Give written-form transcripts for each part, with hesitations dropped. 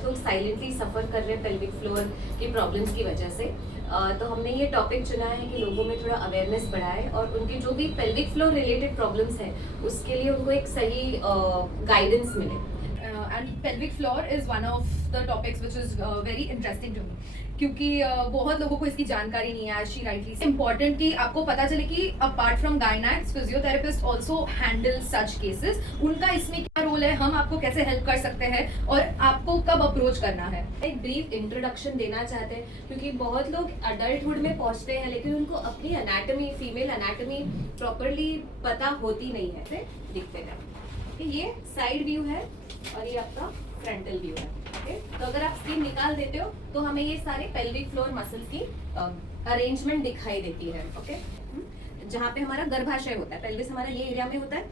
बहुत लोग साइलेंटली सफ़र कर रहे हैं पेल्विक फ्लोर की प्रॉब्लम्स की वजह से। तो हमने ये टॉपिक चुना है कि लोगों में थोड़ा अवेयरनेस बढ़ाए और उनके जो भी पेल्विक फ्लोर रिलेटेड प्रॉब्लम्स हैं उसके लिए उनको एक सही गाइडेंस मिले। And pelvic floor is one of the topics which is very interesting to me, क्योंकि बहुत लोगों को इसकी जानकारी नहीं है। शी राइटली इम्पॉर्टेंट कि आपको पता चले कि apart from gynaecs physiotherapist also handle such cases, उनका इसमें क्या रोल है, हम आपको कैसे हेल्प कर सकते हैं और आपको कब अप्रोच करना है। एक ब्रीफ इंट्रोडक्शन देना चाहते हैं क्योंकि बहुत लोग अडल्टहुड में पहुंचते हैं लेकिन उनको अपनी एनाटॉमी, फीमेल एनाटॉमी प्रॉपरली पता होती नहीं है। फिर दिखते हैं कि ये साइड व्यू है और ये आपका फ्रंटल व्यू है। ओके, तो अगर आप स्किन निकाल देते हो तो हमें ये सारे पेल्विक फ्लोर मसल्स की अरेंजमेंट दिखाई देती है। ओके, जहाँ पे हमारा गर्भाशय होता है, पेल्विस हमारा ये एरिया में होता है।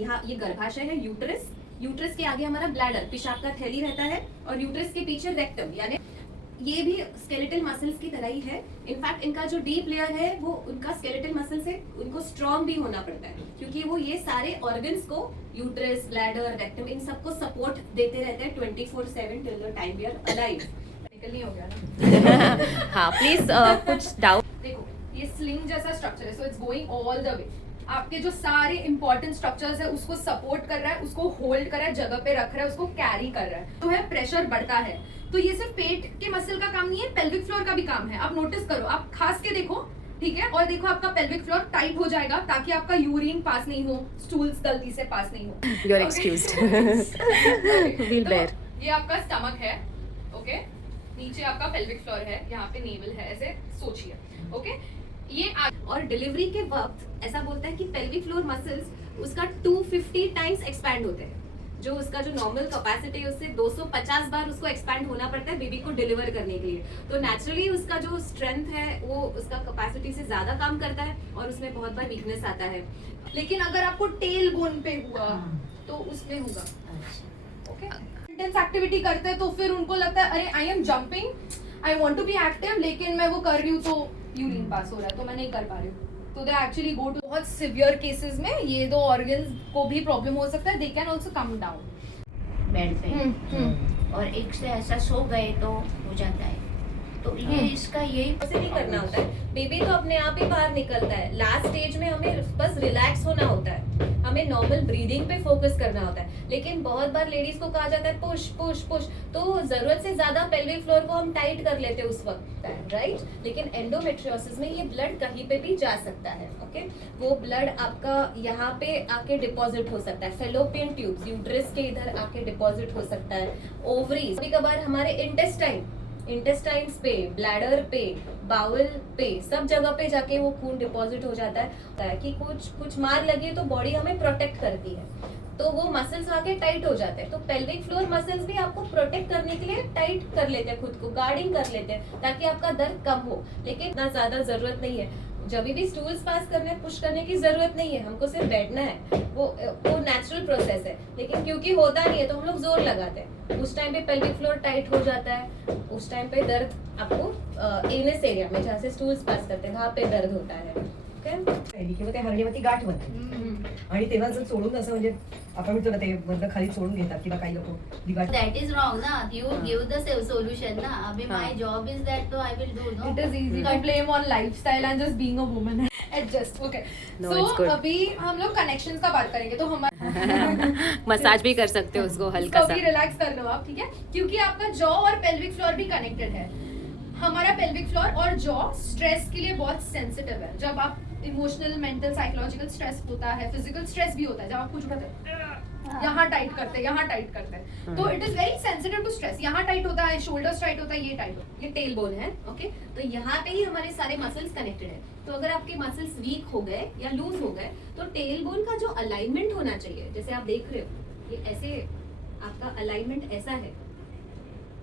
यहाँ ये गर्भाशय है, यूट्रस, यूट्रस के आगे हमारा ब्लैडर, पेशाब का थैली रहता है, और यूट्रस के पीछे रेक्टम, यानी ये भी स्केलेटल मसल्स की तरह ही है। इनफैक्ट इनका जो डीप लेयर है वो उनका स्केलेटल मसल से उनको स्ट्रॉन्ग भी होना पड़ता है क्योंकि वो ये सारे ऑर्गन्स को, यूट्रस, ब्लैडर, रेक्टम, इन सबको सपोर्ट देते रहते हैं 24/7 till the time we are alive. निकल नहीं हो गया ना? हाँ प्लीज कुछ डाउट। देखो ये स्लिंग जैसा स्ट्रक्चर है, so it's going all the way. आपके जो सारे इंपॉर्टेंट स्ट्रक्चर्स है उसको सपोर्ट कर रहा है, उसको होल्ड कर रहा है, जगह पे रख रहा है, उसको कैरी कर रहा है। तो है प्रेशर बढ़ता है, तो ये सिर्फ पेट के मसल का काम नहीं है, पेल्विक फ्लोर का भी काम है। आप नोटिस करो, आप खास के देखो, ठीक है, और देखो आपका पेल्विक फ्लोर टाइट हो जाएगा ताकि आपका यूरिन पास नहीं हो, स्टूल्स गलती से पास नहीं हो। You are excused. We'll bear. ये आपका स्टमक है, ओके, नीचे आपका पेल्विक फ्लोर है, यहाँ पे नेवल है, ऐसे सोचिए। ओके, ये और डिलीवरी के वक्त ऐसा बोलता है कि पेल्विक फ्लोर मसल्स उसका 250 टाइम्स एक्सपैंड होते हैं। जो उसका जो नॉर्मल कैपेसिटी है उससे 250 बार उसको एक्सपैंड होना पड़ता है बेबी को डिलीवर करने के लिए। तो नेचुरली उसका जो स्ट्रेंथ है वो उसका कैपेसिटी से ज्यादा काम करता है और उसमें बहुत बार वीकनेस आता है। लेकिन अगर आपको टेल बोन पे हुआ तो उसमें होगा। ओके, इंटेंस एक्टिविटी करते हैं तो फिर उनको लगता है अरे I am jumping, I want to be active, लेकिन मैं वो कर रही हूँ तो यूरिन पास हो रहा है तो मैं नहीं कर पा रही हूँ। तो दे एक्चुअली गो टू बहुत सिवियर केसेस में ये दो ऑर्गन्स को भी प्रॉब्लम हो सकता है, they can also come down bed पे। और एक से ऐसा सो गए तो हो जाता है। तो ये इसका यही ऐसे नहीं करना होता है, बेबी तो अपने आप ही बाहर निकलता है। लास्ट स्टेज में हमें बस रिलैक्स होना होता है, हमें नॉर्मल ब्रीदिंग पे फोकस करना होता है। लेकिन बहुत बार लेडीज को कहा जाता है पुश पुश पुश, तो जरूरत से ज्यादा पेल्विक फ्लोर को हम टाइट कर लेते हैं उस वक्त, राइट। लेकिन एंडोमेट्रियोसिस में ये ब्लड कहीं पे भी जा सकता है। ओके, वो ब्लड आपका यहाँ पे आके डिपॉजिट हो सकता है, फेलोपियन ट्यूब्स, यूट्रस के इधर आके डिपॉजिट हो सकता है, ओवरीज, कभी कभार हमारे इंटेस्टाइन्स पे, ब्लैडर पे, बाउल पे, सब जगह पे जाके वो खून डिपॉजिट हो जाता है कि कुछ मार लगे तो बॉडी हमें प्रोटेक्ट करती है, तो वो मसल्स आके टाइट हो जाते हैं। तो पेल्विक फ्लोर मसल्स भी आपको प्रोटेक्ट करने के लिए टाइट कर लेते हैं, खुद को गार्डिंग कर लेते हैं ताकि आपका दर्द कम हो। लेकिन इतना ज्यादा जरूरत नहीं है, जब भी स्टूल्स पास करने, पुश करने की जरूरत नहीं है, हमको सिर्फ बैठना है, वो नेचुरल प्रोसेस है। लेकिन क्योंकि होता नहीं है तो हम लोग जोर लगाते हैं, उस टाइम पे पेल्विक फ्लोर टाइट हो जाता है, उस टाइम पे दर्द आपको एनएस एरिया में जहाँ से स्टूल्स पास करते हैं वहाँ पे दर्द होता है। किंवा त्या हरणीवरती गाठ बनते आणि तेव्हा जर सोडून असं म्हणजे आपण म्हणतो ना ते मधलं खाली सोडून घेतात किंवा काही लोक that is wrong na, you give the solution na, abhi my job is that so I will do, no, it is easy to blame on lifestyle and just being a woman adjust। okay, No, it's good. अभी हम लोग connections का बात करेंगे, तो हमारा massage भी कर सकते हो उसको हल्का सा, भी रिलैक्स कर लो आप, ठीक है, क्योंकि आपका जॉ और पेल्विक फ्लोर भी कनेक्टेड है। हमारा पेल्विक फ्लोर और जॉ स्ट्रेस के लिए बहुत सेंसिटिव है। जब आप इमोशनल, मेंटल, साइकोलॉजिकल स्ट्रेस होता है, फिजिकल स्ट्रेस भी होता है, जब आप कुछ उठाते हैं, यहाँ टाइट करते हैं, यहाँ टाइट करते हैं, तो it is very sensitive to stress. यहाँ टाइट होता है, शोल्डर्स टाइट होता है, ये टाइट होता है, ये टेल बोन है। ओके, तो यहाँ पे ही हमारे सारे मसल्स कनेक्टेड है। तो अगर आपके मसल्स वीक हो गए या लूज हो गए तो टेल बोन का जो अलाइनमेंट होना चाहिए, जैसे आप देख रहे हो ये ऐसे, आपका अलाइनमेंट ऐसा है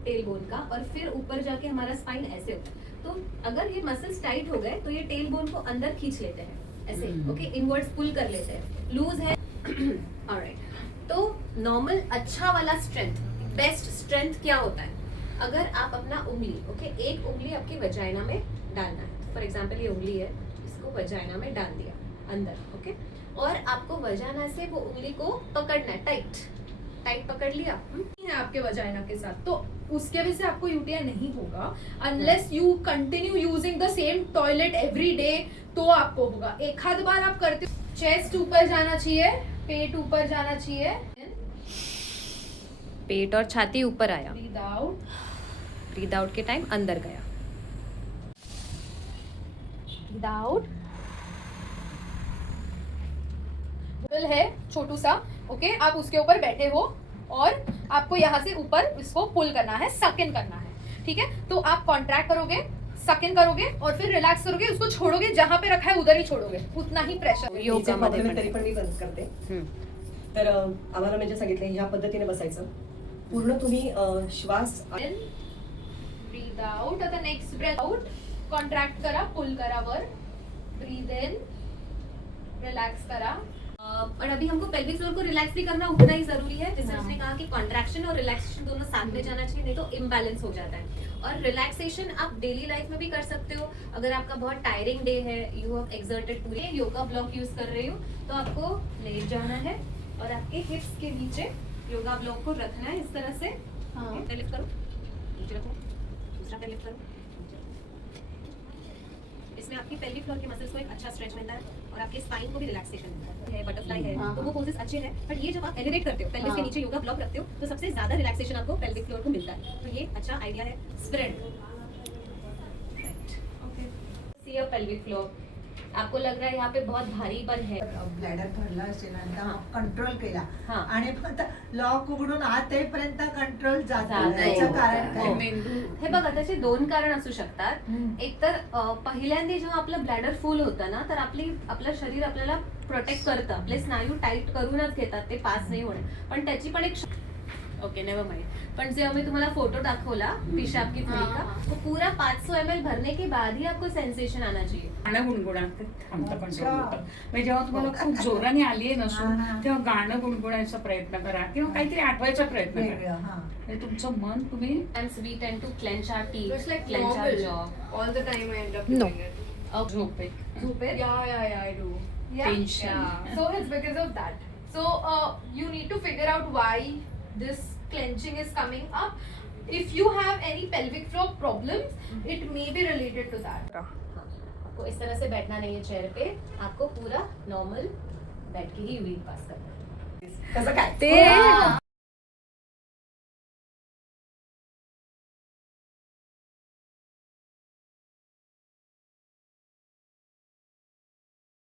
टेल बोन का, और फिर ऊपर जाके हमारा स्पाइन ऐसे होता है। तो अगर ये मसल्स टाइट हो गए तो ये टेल बोन को अंदर खींच लेते हैं ऐसे, ओके, इनवर्ड्स पुल कर लेते हैं। लूज है ऑलराइट, तो नॉर्मल अच्छा वाला स्ट्रेंथ, बेस्ट स्ट्रेंथ क्या होता है? अगर आप अपना उंगली, ओके, एक उंगली आपकी वजाइना में डालना है, फॉर एग्जांपल ये उंगली है, इसको वजाइना में डाल दिया अंदर, ओके, और आपको वजाइना से वो उंगली को पकड़ना है टाइट, टाइट पकड़ लिया। है आपके वजाइना के साथ, तो उसके वजह से आपको यूटीआई नहीं होगा unless you continue using the same toilet every day, तो आपको होगा। एक आध बार आप करते हो, चेस्ट ऊपर जाना चाहिए, पेट ऊपर जाना चाहिए, पेट और छाती ऊपर आया, ब्रीद आउट, ब्रीद आउट के टाइम अंदर गया, ब्रीद आउट। है छोटू सा, ओके, आप उसके ऊपर बैठे हो और आपको यहाँ से ऊपर इसको पुल करना है, सक इन करना है, ठीक है। तो आप कॉन्ट्रैक्ट करोगे, सक इन करोगे और फिर रिलैक्स करोगे, उसको छोड़ोगे, जहां पे रखा है उधर ही छोड़ोगे, उतना ही प्रेशर। योगामध्ये पण. तरी पण मी बंद करते. हम्म. तर आम्हाला म्हणजे सांगितलं ह्या पद्धतीने बसायचं. पूर्ण तुम्ही श्वास ब्रीद आउट, आता नेक्स्ट ब्रेथ आउट, कॉन्ट्रॅक्ट करा, पुल करा वर, ब्रीद इन, रिलैक्स करा। और अभी हमको पेल्विक फ्लोर को रिलैक्स भी करना उतना ही जरूरी है, जैसे हाँ. उसने कहा कि कॉन्ट्रैक्शन और रिलैक्सेशन दोनों साथ में जाना चाहिए, नहीं तो इम्बैलेंस हो जाता है। और रिलैक्सेशन आप डेली लाइफ में भी कर सकते हो। अगर आपका बहुत टायरिंग डे है, यू हैव एक्सर्टेड पूरे, योगा ब्लॉक यूज कर रहे हो, तो आपको लेट जाना है और आपके हिप्स के नीचे योगा ब्लॉक को रखना है इस तरह से। हाँ. पैर लिफ्ट करो, नीचे रखो, दूसरा पैर लिफ्ट करो। इसमें आपकी पेल्विक फ्लोर के मसल्स को एक अच्छा स्ट्रेच मिलता है और आपके स्पाइन को भी रिलैक्सेशन मिलता है। बटरफ्लाई है, हाँ. तो वो पोजेस अच्छे हैं, बट ये जब आप एलिवेट करते हो, पेल्विस के हाँ. नीचे योगा ब्लॉक रखते हो, तो सबसे ज्यादा रिलैक्सेशन आपको पेल्विक फ्लोर को मिलता है। तो ये अच्छा आइडिया है। स्प्रेड, ओके, सी अ पेल्विक फ्लोर। आपको लग रहा है यहाँ पे बहुत भारीपन है, ब्लॅडर भरला असेल आणि हा. कंट्रोल केला हा. आणि मग लॉक उघडून आत येईपर्यंत कंट्रोल जात जात नाही. त्याचं कारण हो. काय? हे बघा, त्याचे दोन कारण असू शकतात. एक तर पहिल्यांदा जेव्हा आपलं ब्लॅडर फुल होतं ना, तर आपलं शरीर आपल्याला प्रोटेक्ट करतं, आपले स्नायू टाईट करूनच घेतात, ते पास नाही होणार. पण त्याची पण एक ओके नेवर माइंड. पण जेव्हा मी तुम्हाला फोटो दाखवला पेशाब की थैली का, तो पूरा 500 ml भरने के बाद ही आपको सेंसेशन आना चाहिए. गाणं गुणगुणा ते थांबतं पण अच्छा. होतं. म्हणजे जेव्हा तुम्हाला खूप जोराने आली आहे नसून हा, हा. तेव्हा गाणं गुणगुणायचा प्रयत्न करा किंवा काहीतरी आठवायचा प्रयत्न करा. वेगळं, हा. म्हणजे तुमचं मन तुम्ही Sometimes we tend to clench our teeth, It's like clench our normal. jaw. All the time I end up No. doing it. Zope Super. Yeah, I do. Tension. Yeah. So it's because of that. So you need to figure out why this clenching is coming up. If you have any pelvic floor problems, it may be related to that. आपको इस तरह से बैठना नहीं है chair पे, आपको पूरा नॉर्मल बैठ के ही यूरिन पास करना है. कसं काय ते